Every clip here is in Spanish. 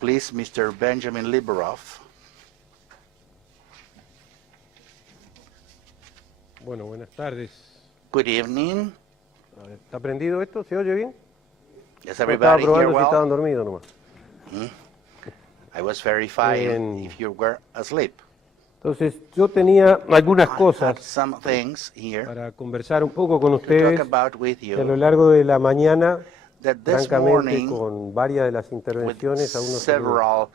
Please, Mr. Benjamin Liberoff. Bueno, buenas tardes. Good evening. A ver, ¿está prendido esto? ¿Se oye bien? Is No, estaba everybody here probando si well? estaban dormidos nomás. I was verifying if you were asleep. Entonces, yo tenía algunas I had cosas some things here para conversar un poco con to talk ustedes about with que a lo you largo de la mañana, that this francamente, morning, con varias de las with intervenciones, a uno several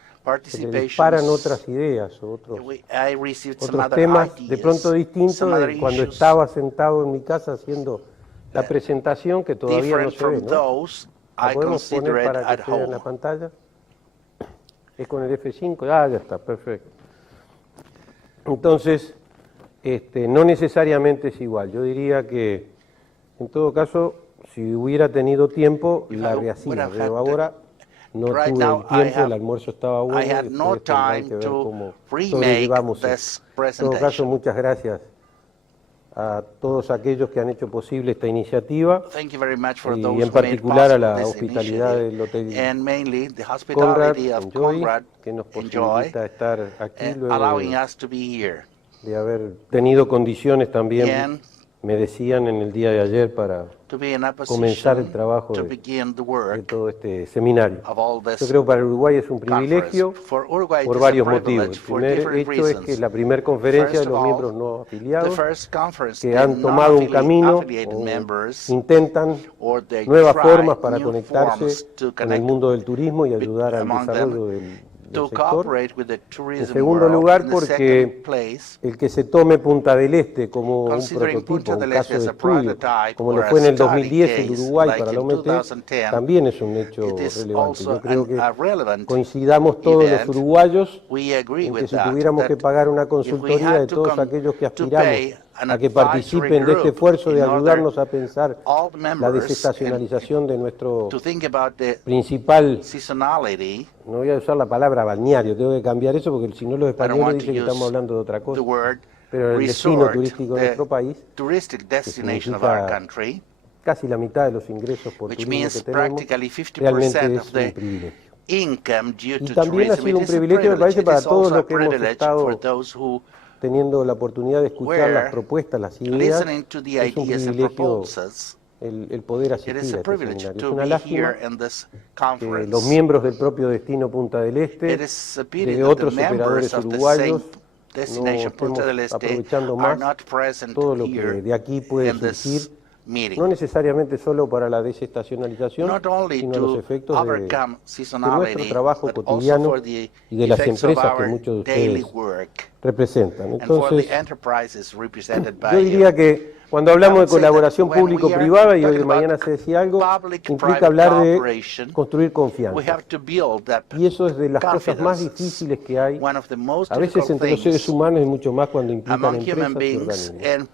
se le disparan participations, otras ideas, otros I received some otros other temas de ideas, pronto distintos some other de cuando issues estaba sentado en mi casa haciendo la presentación, que todavía no different se ve, from ¿no? those ¿La I podemos poner considered para at que se vea en la home. pantalla? Es con el F5, ya está, perfecto. Entonces, no necesariamente es igual. Yo diría que, en todo caso, si hubiera tenido tiempo, la rehacía, pero ahora no Right tuve now, el tiempo, el almuerzo estaba bueno, I had y no ustedes tendrán time que ver to cómo remake sobrellevamos this esto. En todo caso, presentation. muchas gracias a todos aquellos que han hecho posible esta iniciativa, Thank you very much for y those en who made particular a possible la this hospitalidad del initiative, Hotel and mainly the Conrad hospitality of Enjoy, Conrad que nos Enjoy, posibilita estar aquí luego allowing us to be here. de haber tenido condiciones también, And me decían en el día de ayer, para to be in a comenzar el position trabajo to de begin the de work todo este seminario. of all this Yo creo que para Uruguay es un conference. privilegio For Uruguay, it por is a varios privilege motivos. El for primer different hecho es que reasons. es la primera conferencia de First of los all, miembros no the afiliados first conference que the han tomado un camino non-affiliated o members, intentan or they nuevas try formas para new conectarse forms to con el connect mundo del turismo y ayudar al among them, desarrollo del to sector. cooperate with the En tourism segundo world. lugar, In the second porque place, el que se tome Punta del Este como un considering prototipo, Punta un del caso Este de as a estudio, prototype como or lo a fue en el study 2010 el case, Uruguay like para la in OMT, 2010, también es un hecho it is relevante. also Yo creo que a relevant coincidamos todos los event. uruguayos We agree en que with si that, tuviéramos que that pagar una if we consultoría had de to todos aquellos que to aspiramos pay an a que advisory participen de este group esfuerzo de in order ayudarnos a pensar all the la members and desestacionalización de nuestro to think about the principal, seasonality, no voy a usar la palabra balneario, tengo que cambiar eso porque si no los I don't españoles want to dicen que estamos use hablando de otra the cosa, word pero el destino resort, turístico de the nuestro país, touristic que destination of our significa country, casi la mitad de los ingresos por which turismo means que tenemos, practically realmente 50% es of un the privilegio. income due Y to también ha tourism. sido It un is a privilegio, me parece, privilege. It para is todos also los a que hemos privilege for estado those who teniendo la oportunidad de escuchar las were propuestas, las ideas. listening to the Es un ideas and privilegio proposals. el poder It asistir is a a este privilege seminario. Es to una be lástima here in this que conference. los miembros del propio Destino Punta del Este, It is a pity de that the otros members operadores of the uruguayos, same no destination, Punta estemos del Este, aprovechando are más not present todo lo que here de aquí puede in this surgir, meeting. no necesariamente solo para la desestacionalización, Not only sino los to efectos de overcome nuestro seasonality, trabajo but also cotidiano for the y de las effects of empresas que our muchos de daily ustedes work, representan. and for Entonces, the enterprises represented yo by diría you. que cuando hablamos I de would say colaboración that when we are público-privada, y hoy de talking mañana about se decía algo, public-private implica hablar de cooperation, construir We confianza. have to build that Y eso es de las cosas más confidence. difíciles que hay, One of the most a veces difficult entre los seres things humanos y mucho más cuando implican among human empresas y beings organismos. and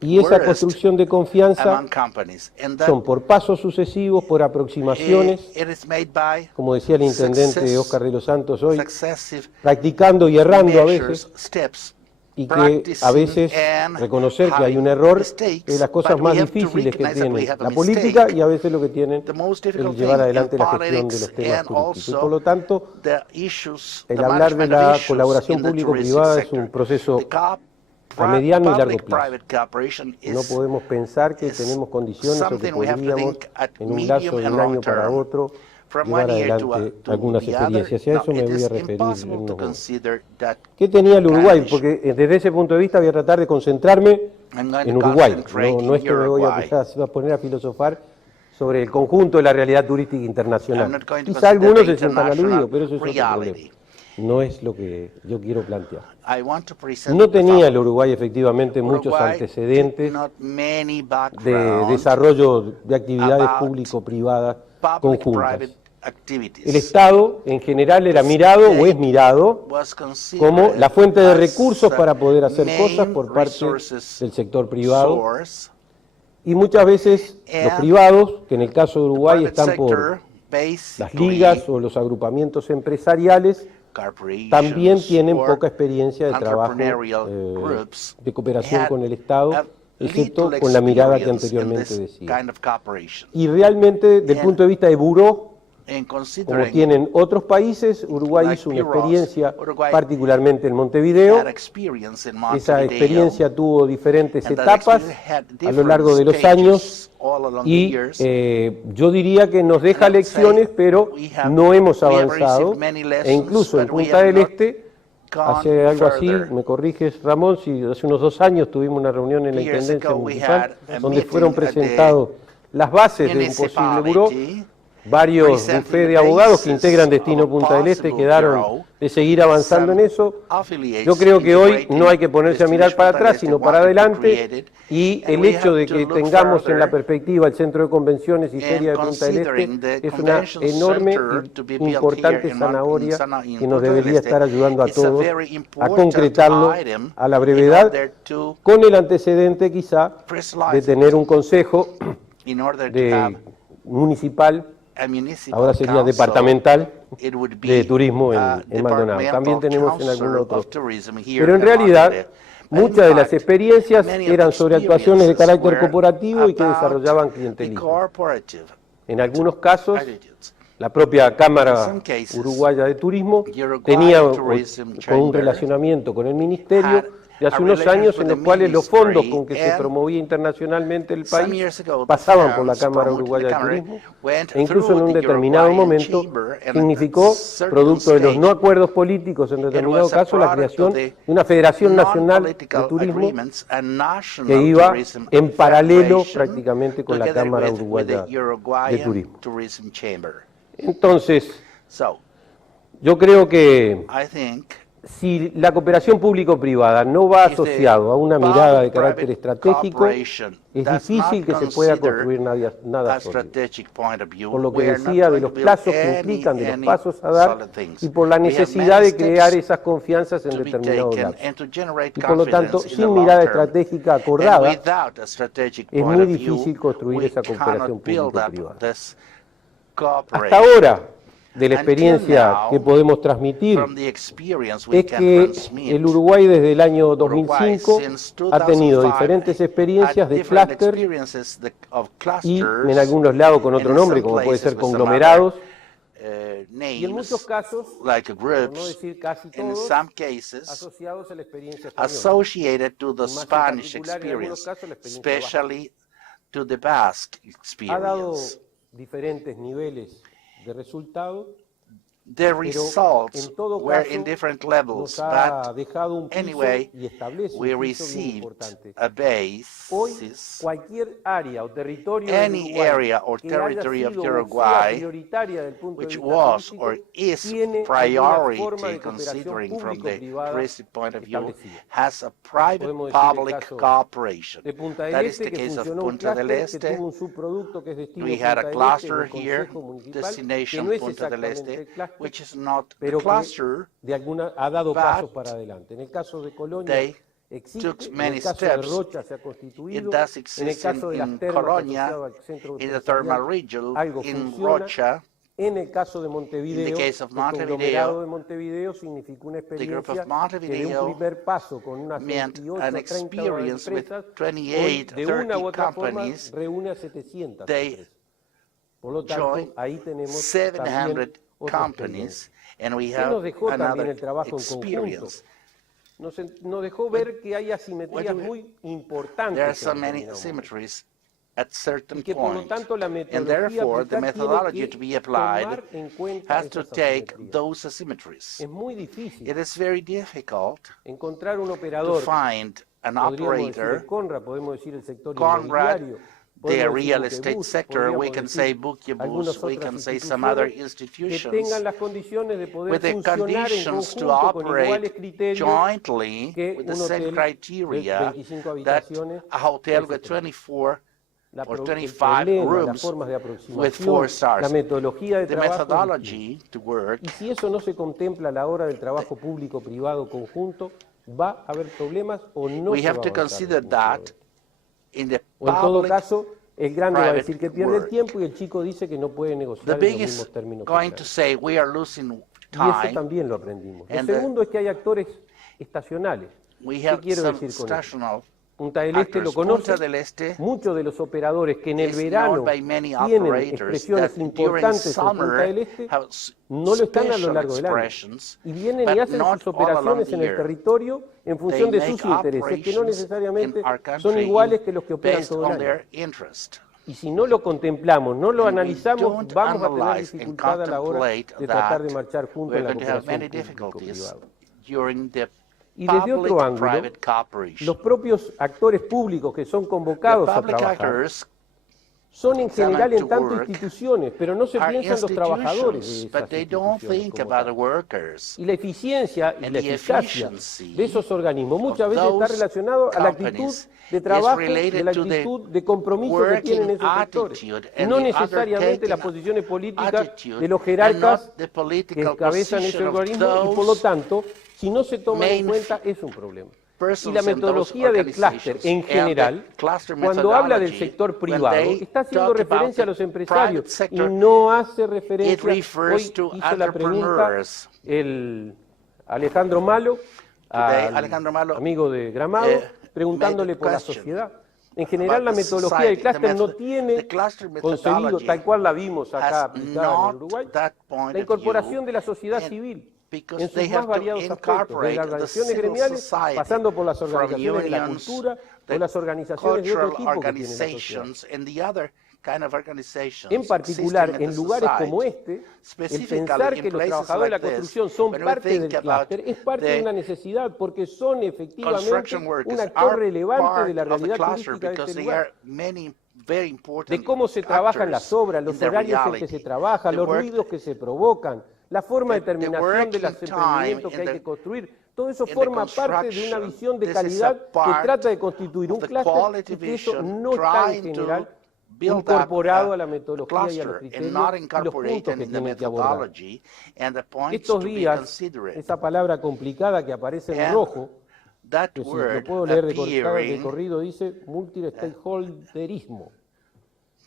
Y esa worst construcción de confianza among companies. And that son por pasos sucesivos, por aproximaciones, it is made by como decía el intendente Óscar de los Santos hoy, successive practicando y errando a measures, veces, steps, y que practicing a veces and reconocer que hay un having error mistakes, es las cosas but más we have to difíciles que recognize that we tiene have a la política mistake. y a veces lo que tienen The most el difficult llevar thing adelante in la gestión de los politics temas and turísticos. Y also por lo tanto, the issues, el the hablar de management la of issues colaboración in the touristic público-privada es sector. un proceso The a mediano y largo plazo. public-private cooperation No is podemos pensar que tenemos condiciones o que something we have to podríamos think at en un medium lapso de and un long año para term. otro From llevar one year to adelante algunas the other. experiencias. Y a No, eso me it voy a is referir en impossible unos to momentos. consider that ¿Qué tenía el Uruguay? kind Porque desde ese punto de vista voy a tratar de concentrarme I'm going en to Uruguay. concentrate No es in que me voy a Uruguay. empezar a poner a filosofar sobre el conjunto de la realidad turística I'm internacional. not going to Quizá consider algunos the se sientan international aludidos, pero eso es otro reality. problema. No es lo que yo quiero plantear. I want to present No the tenía following. el Uruguay efectivamente muchos Uruguay antecedentes did not many de background desarrollo de actividades about público-privadas conjuntas. public-private activities. El Estado en general era mirado o es mirado Was considered como la fuente de as recursos para poder hacer main cosas por parte resources del sector privado, source. y muchas veces los And privados, que en el caso de Uruguay Private están por sector, las basically, ligas o los agrupamientos empresariales, corporations también tienen or poca experiencia de trabajo entrepreneurial eh, groups de cooperación had con el Estado a excepto little con la mirada que experience in anteriormente this decía. kind of cooperation. Y realmente, desde el punto de vista de buró, And como considering tienen otros países, Uruguay like hizo una bureaus, experiencia, Uruguay particularmente en Montevideo. had experience in Esa Montevideo, experiencia tuvo diferentes and that etapas experience had a lo different largo de los stages años all along the y years. yo diría que nos deja And I would say lecciones, pero we have- no hemos we have avanzado, received many lessons, e incluso en but we Punta have del not Este, gone hace algo así, further. me corriges Ramón, si hace unos 2 años tuvimos una reunión en la Years Intendencia ago we Municipal, had a donde fueron meeting at the presentados las bases de un posible buró. municipality, Varios presenting bufés the de abogados que basis integran of Destino a Punta del Este possible quedaron bureau, de seguir avanzando en some eso. affiliates Yo creo que hoy integrating no hay que ponerse a mirar para Punta del atrás, Este sino para wanted to adelante. create it, Y and el we hecho have de to que look tengamos en la further, perspectiva el Centro de Convenciones y Feria de and Punta del considering Este the es una convention enorme center to be y built importante here in zanahoria in que nos Punta del debería Este, estar ayudando a it's a todos very a important concretarlo item a la in brevedad, order to con el antecedente quizá de crystallize tener un consejo in order to have municipal, a municipal ahora sería council. departamental, It would be de turismo en Maldonado. departmental También tenemos en algún council otro. of tourism here Pero en in realidad, Montevideo. But in muchas de las fact, experiencias many of eran the sobre actuaciones de experiences carácter were corporativo y que about desarrollaban the clientelismo. corporative En algunos casos, attitudes. la propia In Cámara some cases, Uruguaya de Turismo the Uruguayan tenía Tourism con un Chamber relacionamiento con el Ministerio had de hace a unos relationship años en with los the cuales los fondos ministry, con que se and promovía internacionalmente el some país years ago, the pasaban por la funds Cámara promoted Uruguaya the de Cámara Turismo went e incluso en through un the determinado Uruguayan momento Chamber, and significó, at certain producto de los stage, no acuerdos políticos en determinado was a caso, la product creación of the de una Federación Nacional de non-political Turismo agreements and national que iba tourism en paralelo federation prácticamente con la together Cámara with Uruguaya the de Uruguayan Turismo. Tourism Chamber. Entonces, So, yo creo que I think si la cooperación público-privada no va if the asociado a una mirada de public-private carácter estratégico, cooperation es does difícil not que se pueda consider construir nada a sólido. strategic point of view, Por lo que we are not decía de going los to build plazos que any implican, de los solid pasos a dar things. y por la We have necesidad many de crear steps esas confianzas en to be determinados taken lapsos. and to generate Y por lo tanto, confidence in the sin long mirada term. estratégica And acordada, without a strategic es point muy of view, difícil construir we esa cooperación cannot build up público-privada. this Hasta cooperation. ahora, de la Until experiencia now, que podemos transmitir, From the experience we es can que transmit, el Uruguay desde el año Uruguay 2005 since ha tenido 2005 diferentes experiencias had de different clúster experiences of y clusters, en algunos lados con and otro in nombre, some como puede places ser with some conglomerados, other, y en muchos names, casos, like por no groups, decir casi in todos, some cases asociados a la experiencia española. associated to the Y más en Spanish particular, en algunos experience, casos, la experiencia especially to the Basque Ha dado experience. diferentes niveles de resultado, The pero results en todo were caso in different levels, nos ha but dejado un piso anyway, y establece we un piso bien received importante. a Hoy, basis. cualquier área o territorio Any del Uruguay area or que haya territory of sido o sea Uruguay, prioritaria del punto de which vista was turístico, or is tiene alguna forma priority de cooperación considering from the público-privada touristic point of view, establecida. has a private Podemos decir el public caso cooperation. de Punta del That is Este, the que case of funcionó un Punta del clúster que Este. tuvo un subproducto que es destino We had a Punta del Este, cluster un here, consejo municipal, que destination no es Punta del exactamente Este, el clúster, which is not the pero que cluster. de alguna ha dado but pasos para adelante. En el caso de Colonia they existe, took en many el caso steps. de Rocha se ha constituido, It does en el exist caso de las in termas Colonia, asociado al centro in the empresarial, thermal region, algo in funciona. Rocha. En el caso de Montevideo, In the case of el Montevideo, conglomerado de Montevideo significó una group of experiencia que de Montevideo un primer paso con unas meant 28 an a 30 experience with empresas, 28, hoy de una 30 u otra forma companies. reúne a 700 They empresas. Por lo tanto, joined ahí tenemos 700 también otra companies, and we ¿Qué have nos dejó también another el trabajo en conjunto? experience. Nos dejó ver que hay asimetrías What do we- muy importantes. There are en so many determinado momento. asymmetries at certain Y que por lo points, tanto la and metodología therefore the aplicar tiene methodology que to be applied tomar en cuenta has to esas take asimetrías. those asymmetries. Es muy difícil It is very difficult encontrar un to operador, find an podríamos decir el operator, Conrad, podemos decir el sector Conrad, inmobiliario, the podemos decir real Buquebus, estate sector, we podríamos can decir say Buquebus, algunas we otras can say some other que institutions, tengan las condiciones de poder with the funcionar en conditions to conjunto con iguales operate criterios jointly que with the un same hotel de criteria 25 that habitaciones, a hotel with etcétera. 24 or el 25 problema, las rooms formas de with aproximación, 4 la stars. metodología de The trabajo. methodology to work, Y si eso no se contempla a la hora del trabajo público-privado conjunto, va a haber problemas o no we se have va to a avanzar consider mucho. that in the O en todo public, caso, el grande va a private decir que pierde el work. tiempo y el chico dice que no puede the negociar en big los is mismos términos. que el going to grande. say we are losing Y eso time. también lo aprendimos. Lo And the- segundo es que hay actores estacionales. We ¿Qué have quiero some decir con eso? stational Punta del Este lo Punta conoce, del Este muchos de los operadores que en el is verano known by many tienen operators expresiones that during importantes en Punta summer del Este, have no lo están a lo special largo del año. expressions, Y vienen y but hacen not sus all along operaciones the en el year. territorio en función They de sus make intereses, que no operations necesariamente in our son country iguales que los que operan based todo el on año. their interest. Y si no lo contemplamos, no lo And we analizamos, don't vamos a tener analyze and dificultad a la hora contemplate de tratar de that, marchar juntos we're en la going to have cooperación many difficulties público-privada. during the Y desde otro ángulo, public-private cooperation. los propios actores públicos que son The convocados a public trabajar actors son en general en tanto work instituciones, pero no se are piensan los trabajadores de institutions, esas but they don't instituciones think como about the tal. workers. Y la eficiencia y And la the eficacia efficiency de esos organismos muchas of veces está those relacionado a la actitud companies de is trabajo, related de la to the actitud de compromiso que tienen working esos sectores. attitude Y and no the necesariamente las undertaking posiciones políticas attitude de los and jerarcas not the que political encabezan ese position of organismo y por lo those tanto, si no se toman en main cuenta, es un problema. Y persons la in those metodología del clúster organizations. en And the general, cluster cuando habla del methodology, sector when privado, they está haciendo talk referencia a about los the empresarios private sector, y no hace it referencia, refers hoy to hizo la pregunta entrepreneurs. el Alejandro Malo, Today, al Alejandro Malo, amigo de Gramado, preguntándole made a por la question sociedad. En general, about la the metodología del society. clúster no The tiene cluster concebido, methodology tal cual la vimos acá has aplicada en not el Uruguay, that point la of incorporación view, de la sociedad and civil because en they sus más have to variados aspectos, desde incorporate las the organizaciones civil gremiales, society, pasando por las from organizaciones de la unions, cultura the o las organizaciones de otro cultural tipo que tiene la sociedad. organizations, and the other kind of organizations En particular, existing in en the lugares society. como este, el Specifically pensar in que los places trabajadores de la like this, construcción son when we parte think del about clúster, es parte de the una necesidad, porque son efectivamente construction workers un actor are relevante de la part of the realidad cluster turística de because este they lugar. are many very important De cómo se trabajan las obras, los in the horarios en que reality. se trabaja, The los work- ruidos que se provocan, la forma de the terminación de los working emprendimientos time que hay in que the- construir. Todo eso in the forma parte de una construction, visión de this is a calidad que part trata de constituir un of the clúster quality y que eso vision no está en trying to general build up incorporado a a la metodología y a los cluster and criterios not y los incorporated puntos que in the tienen que abordar. methodology and the points Estos to be días, considered. esa palabra complicada que aparece en And rojo, that que si lo word puedo leer de appearing corrido, dice multi-stakeholderismo.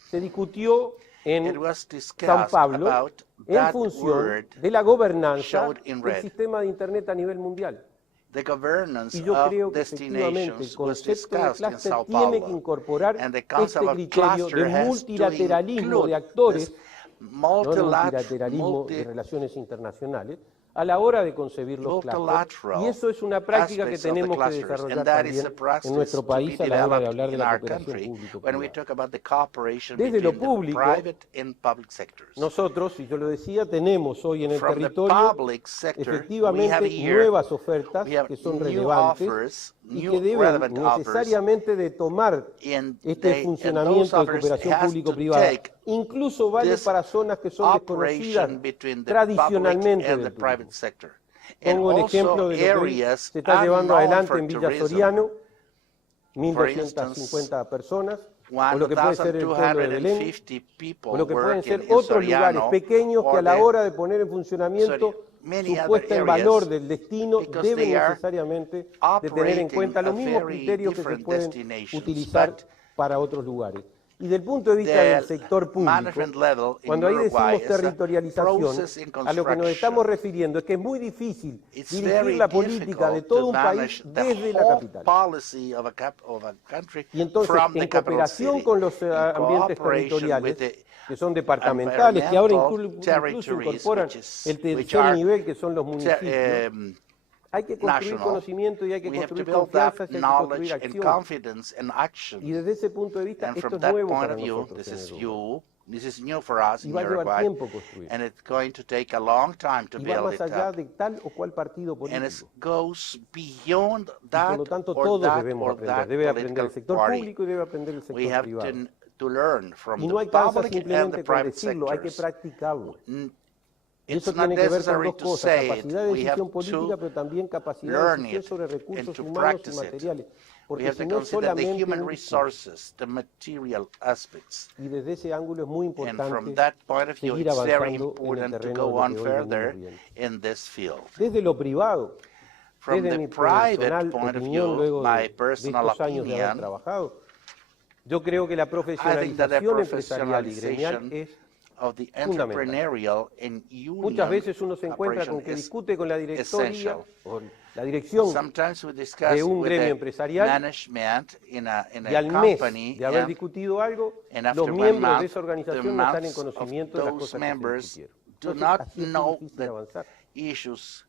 Se discutió en It was San discussed Pablo about en that función word de la gobernanza showed in del red. sistema de Internet a nivel mundial. The governance Y yo of creo que efectivamente el destinations was concepto de discussed in clúster Sao tiene que Paulo, incorporar and the este concept of criterio cluster de has to multilateralismo include de actores, this no de multilateralismo de multi- relaciones internacionales, a la hora de concebir los clústeres. multilateral Y eso es una práctica que aspects of the tenemos que clusters, desarrollar and that is también a practice en nuestro to país be a la hora de developed hablar de in la our cooperación country when we público-privada. talk about the cooperation Desde lo between the público, private and public sectors. Nosotros, y yo lo decía, tenemos hoy en el From the territorio public sector, we have efectivamente here, nuevas ofertas we have que son new relevantes offers, y new que deben relevant offers, necesariamente de tomar and este and funcionamiento those de offers cooperación has to público-privada. take Incluso vale this para zonas que son desconocidas operation between the public tradicionalmente and the del private turismo. sector. And Pongo el ejemplo also de lo que hoy areas se está llevando unknown adelante for en Villa tourism. Soriano, For 1.250 personas, o lo que puede ser el pueblo de Belén, 1,250 people o lo que pueden work ser in otros Soriano, lugares pequeños que or a la the- hora de poner en funcionamiento many su other puesta en areas, valor del destino because deben they are necesariamente de tener en operating cuenta los a mismos very criterios que se different pueden destinations, utilizar but para otros lugares. Y del punto de vista del sector público, management level in cuando ahí Uruguay decimos is a territorialización, process in a lo que nos construction. estamos refiriendo es que es muy difícil It's dirigir very la política de difficult todo to un país manage the desde la whole capital. policy of a country Y entonces, from the en capital cooperación city, con los in ambientes cooperation territoriales, with the que son departamentales, que ahora incluso territories, incorporan el which tercer are nivel, que son los municipios, hay que construir national. conocimiento y hay que We have to construir build up confianza y hay que construir knowledge and acción. confidence and action. Y desde ese punto de vista, And esto from es that nuevo point para of view, nosotros this en is el Uruguay. this is new for us Y in va a llevar Uruguay, tiempo construir. and it's going to take a long time to Y va build más it allá up. de tal o cual partido And it político. goes beyond Y that por lo tanto, or todos that debemos or aprender. that Debe aprender political el sector party. público y debe aprender el We sector have privado. to learn from Y no the alcanza public and the simplemente con private decirlo, hay que sectors. practicarlo. Y It's eso not tiene que ver con necessary dos to cosas, say it. capacidad de We have decisión política, to pero también capacidad de learn decisión it sobre and recursos to humanos y practice it. materiales. We Porque have si to no consider the solamente human un discurso. resources, the material aspects. Y desde ese ángulo es muy And from importante that point of view, seguir it's very avanzando en el important to terreno de go lo on que hoy further venimos viendo. in this field. Desde lo privado, From desde the mi private personal point of opinión, view, luego my de personal estos años de haber opinion, trabajado, yo creo que la I think that the profesionalización empresarial y gremial professionalization es of the fundamental. entrepreneurial and Muchas union veces uno se encuentra con operation que is discute con la directoría essential. o la dirección Sometimes we discuss de un with gremio the empresarial management in y a al mes company, de haber and discutido algo, after los 1 miembros de month, esa the organización no están en mouths of conocimiento de las those cosas que se members discutieron. do Entonces, not así es know difícil the avanzar. issues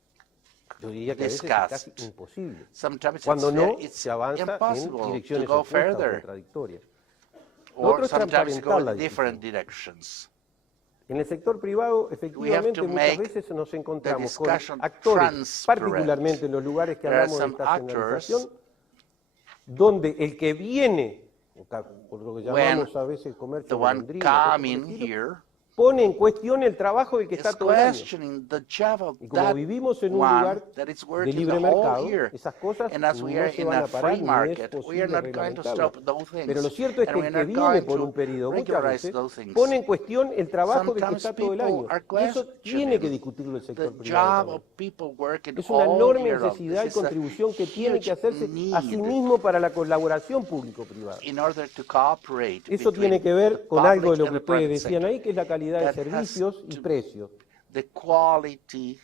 Yo diría que a veces es casi discussed. imposible. Sometimes Cuando no, it's se avanza en impossible to direcciones go opuestas o further, contradictorias. Lo or otro es sometimes go transparentar in la different discusión. directions. En el sector privado, efectivamente, to muchas make veces nos encontramos con discussion actores, transparent. particularmente en los lugares que There are hablamos de some estacionalización, actors donde el que viene, por lo que when llamamos a veces the comercio one golondrina, cosas por el coming estilo, here pone en cuestión el trabajo del que está is todo el año. questioning the job of Y como that vivimos en un one lugar that is de working the libre whole mercado, year. esas cosas And as we no are se in van a a parar free ni es market, we are posible not going to reglamentarlas. stop those things. Pero lo cierto es And que we're el que not viene going por to un periodo muchas regularize veces those things. pone en cuestión el trabajo del que Sometimes está todo el people año. are Y eso tiene que questioning discutirlo el sector the privado job también. of people working Es una all enorme year long. necesidad y This is a contribución que tiene que huge hacerse a sí need mismo para la colaboración público-privada. in order to cooperate Eso between tiene que ver the con algo de public lo and que the private ustedes decían sector. ahí, que es la calidad de That has servicios y to- precios. The quality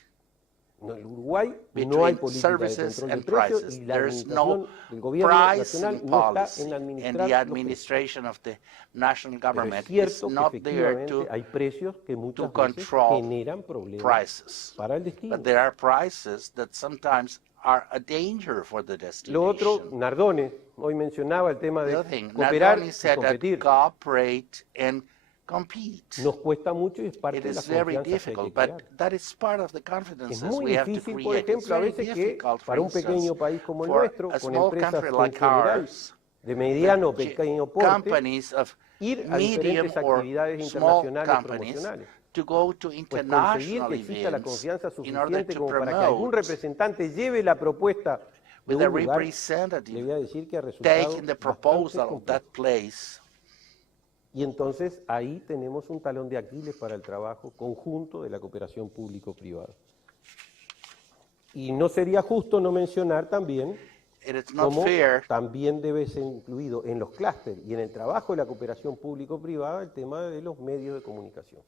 No, en Uruguay no hay between política de services control de and precios prices. y la There's no administración del gobierno nacional pricing no está policy, en and administrar the los precios. administration of the national Pero es government is cierto que not there efectivamente to hay precios que muchas to veces control generan problemas prices. para el destino. But there are prices that sometimes are a danger for the Lo otro, destination. Nardone hoy mencionaba el tema The de other thing, cooperar Nardoni y said that competir. cooperate and compete. Nos cuesta mucho y es parte It de la is very confianza que hay que difficult, crear. but that is part of the Es confidences muy we have to difícil, por create. It's ejemplo, a very veces que difficult, for para un instance, pequeño país como el for nuestro, a con small empresas country en like general ours, de mediano o pequeño porte, companies of ir a medium diferentes or actividades small internacionales companies promocionales. to go to Pues conseguir international que exista la events confianza in order suficiente to como para que algún promote representante lleve la propuesta de with a un lugar, le voy representative a decir que ha resultado taking the bastante proposal of complejo. that place. Y entonces ahí tenemos un talón de Aquiles para el trabajo conjunto de la cooperación público-privada. Y no sería justo no mencionar también It is not cómo fair también debe ser incluido en los clústeres y en el trabajo de la cooperación público-privada el tema de los medios de comunicación.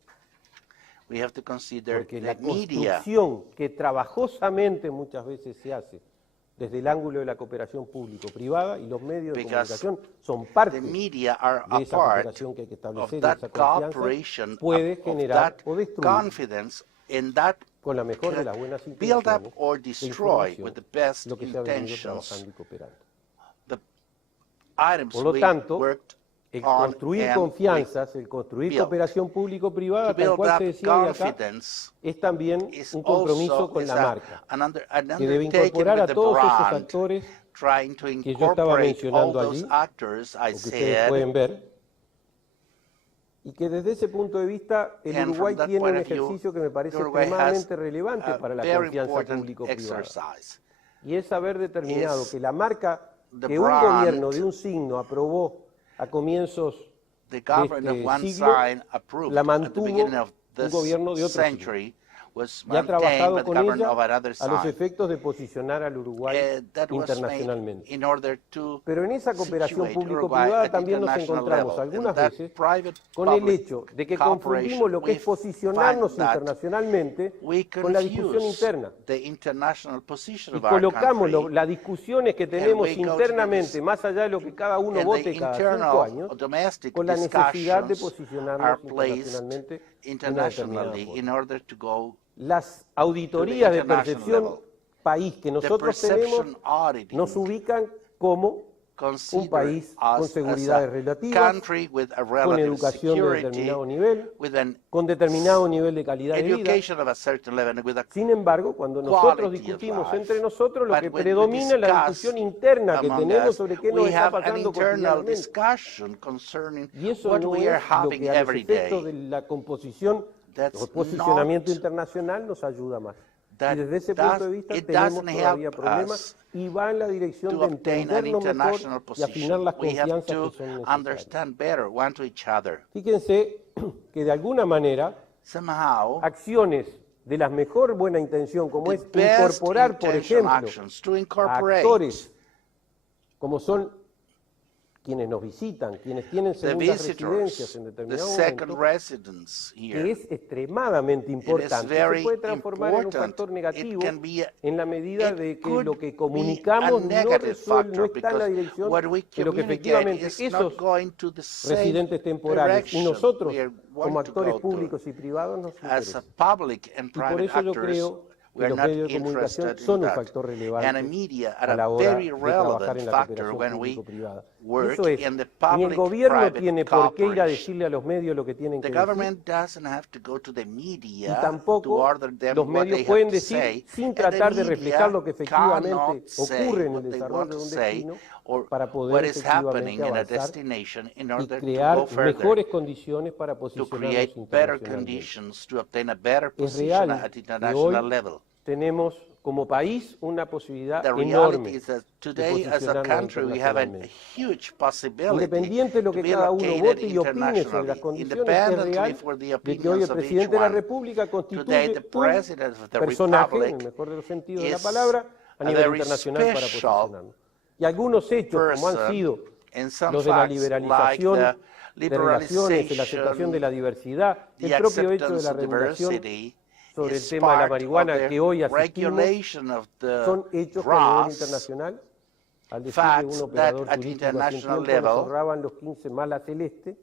we have to consider Porque the la media. construcción que trabajosamente muchas veces se hace desde el ángulo de la cooperación público-privada y los medios de Because comunicación son parte The media are de a esa part cooperación que hay que of establecer, that esa confianza cooperation, puede of generar that o destruir confidence, and that con la mejor de las buenas build intenciones up or de destroy información with the best lo que se ha venido intentions trabajando y cooperando. the items Por lo we tanto, worked el on construir and confianzas, el construir built. cooperación público-privada, to tal build cual se up decía hoy acá, confidence es también is un compromiso also con is la marca, an que debe undertaking incorporar with a the todos esos brand, actores trying to que yo estaba incorporate all mencionando those allí, actors I o que ustedes said, pueden ver, y que desde ese punto de vista el and Uruguay from that tiene un point of view, ejercicio que me parece Uruguay has extremadamente relevante a para la very confianza important público-privada. exercise. Y es haber determinado is que la marca the que un brand, gobierno de un signo aprobó a comienzos The de government of este one siglo, sign approved la at the mantuvo beginning of un this gobierno de otro siglo. century was Y ha maintained by trabajado the con government ella of another a los sign. efectos de posicionar al Uruguay That was made internacionalmente. in order to Pero en esa cooperación situate público-privada Uruguay at también nos international encontramos level. algunas And that veces private con el public hecho de que cooperation, confundimos lo que we es posicionarnos find that internacionalmente we con la discusión confuse interna. the international position Y of our colocamos country las discusiones que tenemos we go to internamente, this- más allá de lo que cada uno and vote the cada 5 internal años, domestic con la necesidad de discussions posicionarnos are placed internacionalmente de una determinada internationally forma. in order to go Las auditorías de international percepción level. país que nosotros tenemos perception auditing nos ubican como un consider país con us seguridades as a relativas, country with a con relative educación de security, determinado nivel, with an con determinado nivel de calidad de vida. education of a certain level, and with a Sin embargo, cuando nosotros quality of discutimos life. entre nosotros, lo But que when we predomina es la discuss discusión interna que among tenemos us, sobre qué nos we está have an pasando internal cotidianamente. discussion concerning Y eso what no we are es lo having que a los every efectos de day. la composición That's o posicionamiento not- internacional nos ayuda más. that Y desde ese does- punto de vista it tenemos doesn't todavía help problemas us y va en la dirección to de obtain an entendernos international mejor y afinar position. las We have confianzas to que son necesarias. understand better one to each other. Fíjense que de alguna manera Somehow, acciones de la mejor buena intención, como the es best incorporar, por intentional ejemplo, actions to a incorporate actores como son quienes nos visitan, quienes tienen the segundas residencias visitors, en the determinado second momento, residents que here. es extremadamente importante, se very puede transformar en un important. factor negativo It can be en la medida it de que could lo que be comunicamos a no negative factor no está en la because dirección what we de lo que communicate efectivamente is esos not going to the same residentes temporales y direction nosotros, we como want to actores go to. públicos y privados, nos As a interesa. public and Y por private eso yo actors, creo we que are los not medios de comunicación interested son in un that. factor And the relevante media a are la a hora very de trabajar relevant en la factor cooperación when we público-privada. Y work eso es, in the ni el public-private gobierno tiene por qué ir a cooperation. decirle a los medios lo que tienen The que decir, government doesn't have to go to the y media to tampoco order them los what medios they have pueden to say, decir, sin and the tratar de media reflejar lo que efectivamente cannot say ocurre en el what they desarrollo want de to un say destino, or para what poder is happening efectivamente in a avanzar destination in y order to go crear further, mejores condiciones para to posicionarnos create better internacionalmente. conditions to obtain a better Es position real at que international hoy level. tenemos como país una posibilidad The reality enorme is that de today, as a posicionarnos country, we have a internacionalmente. huge possibility Independiente de lo to que be cada uno located vote y opine sobre las internationally, condiciones, es independently real for the de que hoy el opinions of each presidente de la one. República Today, constituye the un president of the personaje, en el republic, mejor de los sentidos de la is palabra, a a nivel very internacional para special posicionarnos. Y algunos hechos, como han person sido in some los de la facts, like liberalización the de relaciones, de la aceptación de liberalization, la diversidad, the el propio hecho de acceptance la of regulación diversity, sobre el is tema de la part of marihuana the que hoy asistimos, regulation of the son hechos que a nivel ROS, internacional, al decir de facts un operador that at turístico hace un international tiempo, nos level, ahorraban los 15 mala celeste,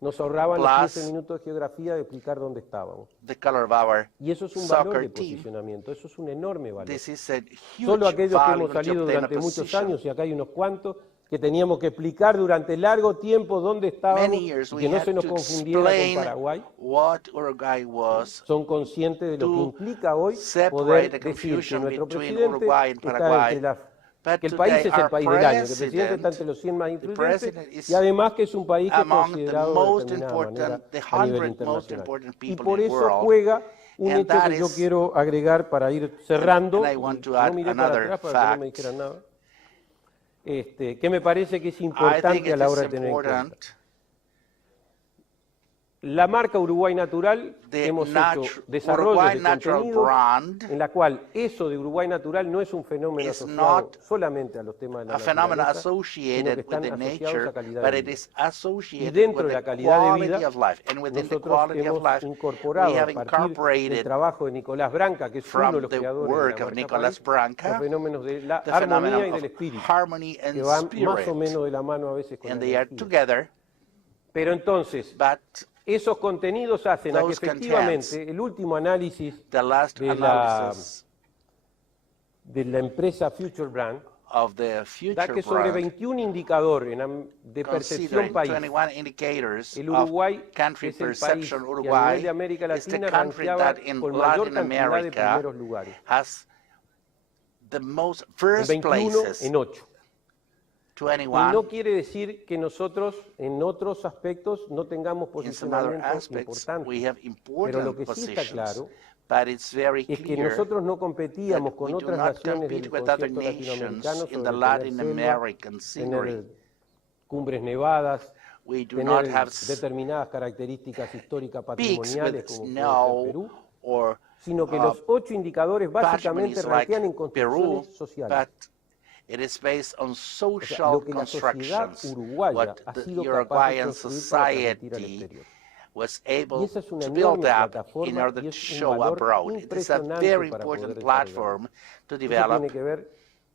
nos ahorraban los plus 15 minutos de geografía de explicar dónde estábamos. the color of our Y eso es un valor soccer de team. posicionamiento, eso es un enorme valor. This is a Solo huge aquellos que value hemos to salido obtain a durante muchos position. años, y acá hay unos cuantos, que teníamos que explicar durante largo tiempo dónde estábamos Many y years we que no had se nos to confundiera con explain Paraguay, what Uruguay was, son conscientes de lo que to implica hoy separate poder the decir que confusion nuestro between presidente Uruguay and está Paraguay. entre las... But que el país today es el our país del año, que el presidente está president, entre los 100 más the influyentes president is y además que es un país que es among the considerado de most determinada manera important, the a nivel 100 most internacional. important Y people por in the eso world. juega un And hecho that que yo is- quiero agregar para ir cerrando, And I want to no add miré para another atrás para que no me fact. dijeran nada, que me parece que es I think importante it a la hora is de tener en cuenta. important. La marca Uruguay Natural, The hemos hecho natu- desarrollos Uruguay de Natural contenidos brand en la cual eso de Uruguay Natural no es un fenómeno is asociado not solamente a los temas de la a phenomenon naturaleza, sino que associated with están the asociados nature, a calidad but de it vida. is Y associated dentro with de la the calidad de quality vida, of life. And within the nosotros quality of hemos life, incorporado we a have partir del incorporated trabajo de Nicolás Branca, que es uno de from los the creadores de work la of marca Nicolas País, Branca, los fenómenos de la the armonía phenomenon y of del espíritu, harmony and que van más o spirit, menos de la mano a veces con la and they are energía. together, Pero entonces, but esos contenidos hacen a que those efectivamente el último análisis the last de analysis de la empresa Future Brand of the da future que sobre brand, 21 indicadores de percepción considering país, 21 indicators el of Uruguay country es el país perception, que a nivel Uruguay de América is the Latina country rankeaba that in con mayor Latin cantidad de America primeros lugares. has the most En first 21, places, en 8. Y 21. no quiere decir que nosotros en otros aspectos no tengamos In some other posicionamientos aspects, importantes. we have Pero lo important que sí está positions, claro but it's very es que clear nosotros no competíamos that con we do otras not naciones compete del with other concierto nations latinoamericano in the sobre Latin tener selva, American scenery. tener cumbres nevadas, We do not tener have determinadas características históricas peaks patrimoniales with como puede ser snow Perú, or sino que los 8 indicadores básicamente patrimonies like rankean en Peru, construcciones sociales. but it is based on O sea, social lo que la sociedad constructions, uruguaya what ha the sido capaz de Uruguayan construir para transmitir al society exterior. was Y able esa es una to build enorme up in plataforma order y to es un show valor abroad. It is a impresionante very para important poder desarrollar. platform to Eso develop. tiene que ver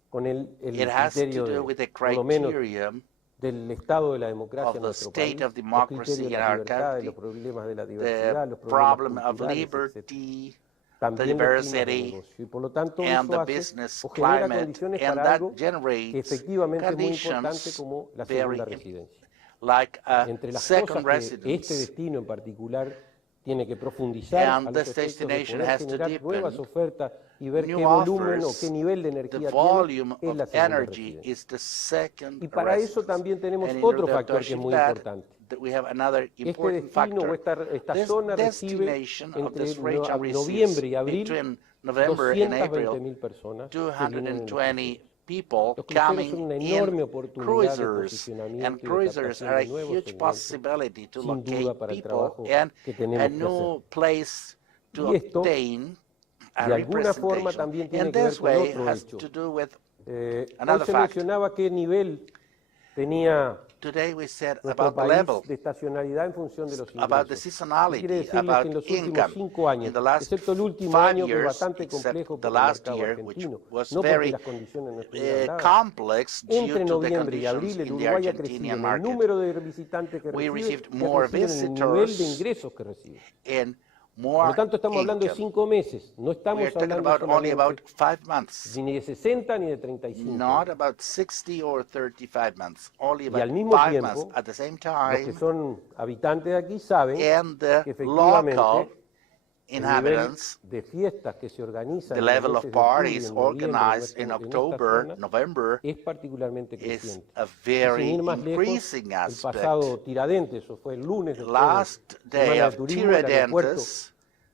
con el It has to criterio do with the por lo menos criterion del estado de la democracia of en the nuestro state país, of los democracy criterios de in la our libertad, de country, los problemas de la the diversidad, los problem problemas of culturales, etc. liberty, También the los climas de diversity, negocio. Y por lo tanto and eso the hace business o genera climate, condiciones and para that algo que generates efectivamente es muy importante conditions como la very segunda im- residencia. like a Entre las second cosas que este residence. destino en particular tiene que profundizar And a los this efectos de destination poder has to generar deepen nuevas ofertas y ver qué new volumen o offers, qué nivel de the energía volume tiene es of la segunda energy residencia. is the second Y para eso residence. también tenemos And in otro order to factor que es achieve muy that, importante. we have another Este important destino o factor. esta This zona recibe destination of entre this region noviembre y receives abril between November and April 220.000 personas que vienen en el 220 people Los cruceros coming son una enorme in oportunidad de cruisers, posicionamiento and y de cruisers captación are a de nuevos huge segmentos, possibility to sin duda locate para el people trabajo and que a tenemos que new place to Y esto, obtain a de alguna forma, representation. también tiene And que ver this con way otro has hecho. to do with Hoy another se fact. mencionaba qué nivel tenía Today we said nuestro about the país level, de estacionalidad en función de los about the ingresos. Quiere seasonality, decirles que about en los últimos income. 5 años, In the last excepto el último 5 año que es years, bastante except complejo the por el last mercado year, which argentino, was no porque very las condiciones no estuvieran dadas. complex due Entre to the noviembre y conditions abril el in the Uruguay ha crecido Argentinian en el market. número de visitantes que We recibe received y ha more crecido en el nivel de visitors ingresos que recibe. and Por more lo tanto, estamos hablando de income. 5 meses, no We estamos are talking hablando about only about solamente 5 months, ni de 60 ni de 35. not about 60 or 35 months, only Y about al mismo 5 months. tiempo, At the same los que time, son habitantes de aquí saben and the que local efectivamente el nivel inhabitants, de fiestas que se organizan the en los level meses of de octubre y parties en noviembre organized in en esta October, zona November es particularmente is creciente. a Y sin very ir más lejos, increasing el aspect. pasado Tiradentes, eso fue el lunes después Last de day Semana de of Turismo, el aeropuerto Tiradentes,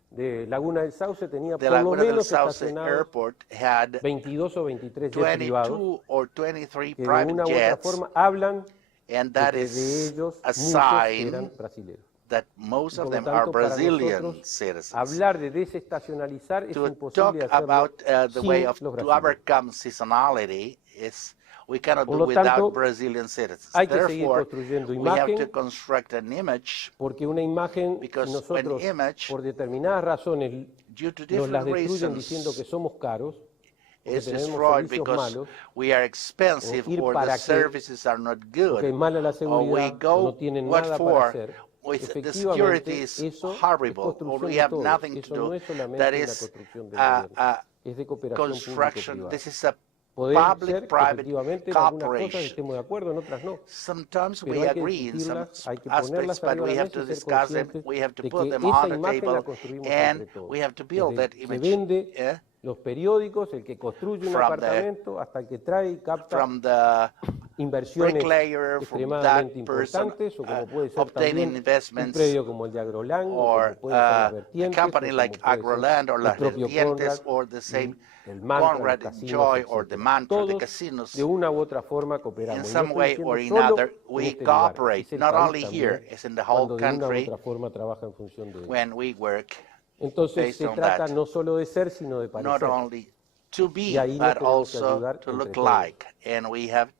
de Laguna del Sauce tenía the por lo Laguna del menos Sauce estacionados Airport had 22 o 23 jets privados 22 or 23 que de private una u otra jets, forma hablan and de that que de is ellos a muchos eran sign brasileños. that most Y of por lo them are tanto, para Brazilian nosotros, citizens. hablar de desestacionalizar es To imposible talk hacerlo about the way sin of los to brasileños. overcome seasonality is we cannot Por do lo tanto, without Brazilian citizens. hay que seguir Therefore, construyendo we have to imagen, construct an image porque una imagen, si because nosotros, an image, por determinadas razones, due to nos las different destruyen diciendo que reasons, somos caros, porque is tenemos destroyed servicios because malos, we are expensive o ir or para the qué, services are not porque es good, mala la or we seguridad, o no go tienen what nada para for hacer. with the Efectivamente, security is eso es horrible, or construcción we de have todos. nothing to Eso do. no es solamente That la is construcción del a gobierno, es de cooperación construction. público-privada. This is a Puede ser que public-private efectivamente en algunas cosas cooperation. estemos de acuerdo, en otras no. Sometimes Pero we hay que agree in some discutirlas, hay que aspects, ponerlas but arriba de we la have mesa to y ser discuss them. conscientes We have to de put que them esa on the imagen la table, construimos entre and todos. we have to build Desde that el que image. vende los periódicos, el que construye un From the- apartamento, hasta el que trae y capta From the inversiones bricklayer, from extremadamente that person importantes, o como puede ser obtaining también un investments, predio como el de Agroland, o or como puede ser las a vertientes, company o como like puede ser Agroland or el Las propio Vertientes, Conrad, or the same el Mantra, los Conrad casinos, Enjoy, or the etcétera. Mantra, the Todos, casinos. de una u otra forma, In cooperamos. Y no some estoy way diciendo or solo another, en we este lugar, cooperate, es el not país only también, here, it's in the whole cuando de una u country otra forma trabaja en función de ello. when we work Entonces based se on trata that. no solo de ser, sino de Not parecer. only to be, Y ahí nos but tenemos que also ayudar to entre look todos. like, and we have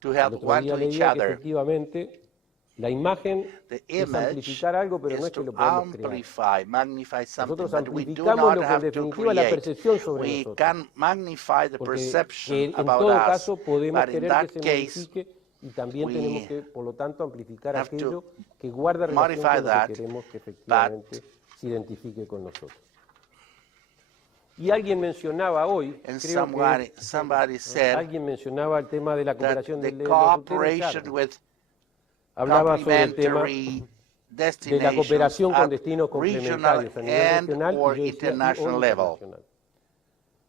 to El help otro one día to each leía que other. efectivamente la imagen The es image amplificar algo, pero no is es que to lo podemos crear. amplify, magnify something, Nosotros but we do amplificamos not lo que en have to definitiva es la create. percepción sobre We nosotros. can magnify the Porque perception en about todo us, caso podemos but in querer that que se case, modifique y también we tenemos que, por lo tanto, amplificar have to aquello que guarda relación modify con lo that, que queremos que efectivamente se identifique con nosotros. Y alguien mencionaba hoy, and creo que somebody said alguien mencionaba el tema de la that cooperación the de los hoteles cooperation Sharm. with Hablaba sobre el tema complementary de la destinations cooperación con at destinos regional complementarios a nivel and regional or y yo decía, y o international level. internacional.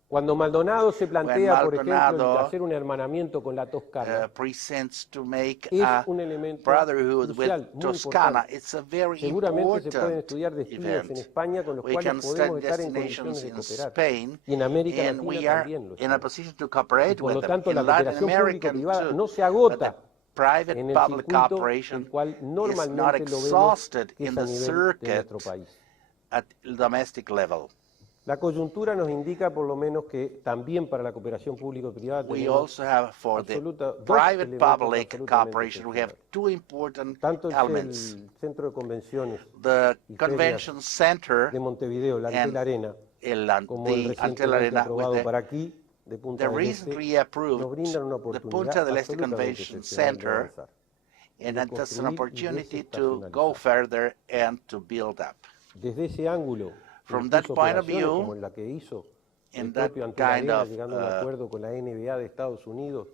Cuando Maldonado se plantea, por ejemplo, el de Maldonado, hacer un hermanamiento con la Toscana, presents to make es a un elemento brotherhood crucial, with muy Toscana. importante. It's a very Seguramente se pueden important estudiar destinos en event. España con los We cuales can podemos study estar en destinations condiciones de in cooperar. Spain, Y en América and Latina we are también lo in a estamos. position to Y cooperate por with lo them. tanto, la In Latin cooperación America público-privada too, no se but agota the private en el public circuito cooperation el cual is not normalmente lo vemos exhausted que es in a the nivel de circuit nuestro país. at domestic level. La coyuntura nos indica por lo menos que también para la cooperación público-privada We tenemos also have for the dos private elementos public absolutamente cooperation, we have esenciales. two important Tanto elements. el Centro de Convenciones The y convention ferias center de Montevideo, la Antel and Arena, the como el Antel recientemente Arena aprobado with para aquí, de Punta the del recently Este, approved nos brindan una the Punta oportunidad del Este absolutamente Convention excepcional de Center, avanzar. and de that's an construir y opportunity to desestacionalizar. go further and to build up. Desde ese ángulo, From that incluso point of operaciones view, como la que hizo el in that propio Antel kind Arena, of llegando a un acuerdo con la NBA de Estados Unidos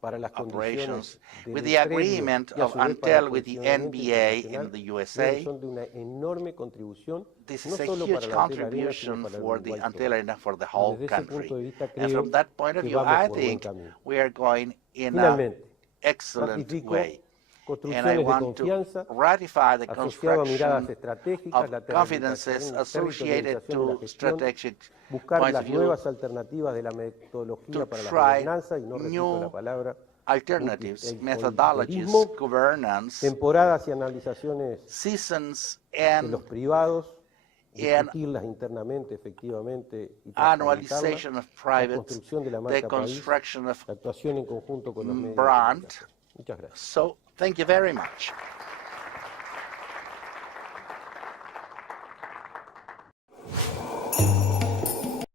para las operations, condiciones del with the predio agreement y a of su vez para el Antel with the funcionamiento NBA internacional, in the creo que USA, son de una enorme contribución, this no is a solo para huge la Antel Arena, sino contribution para el for the Uruguay Antel todo. Arena for the whole Desde ese country. punto de vista And creo from that point of que view, vamos I por buen think camino. we are going in an Finalmente, excellent ratifico way. And I construcciones de want to confianza ratify the asociado a miradas construction estratégicas, la of confidences associated territorialización de la to gestión, strategic buscar points of las view, nuevas alternativas de la metodología to para la try gobernanza, y no repito new la palabra, alternatives, el methodologies, voluntarismo, governance, temporadas y analizaciones seasons, de and los privados, and discutirlas internamente, efectivamente, y annualization transparentarlas, of la private, construcción de la the marca país, construction of la actuación en conjunto con los medios de brand, comunicación. Muchas gracias. So thank you very much.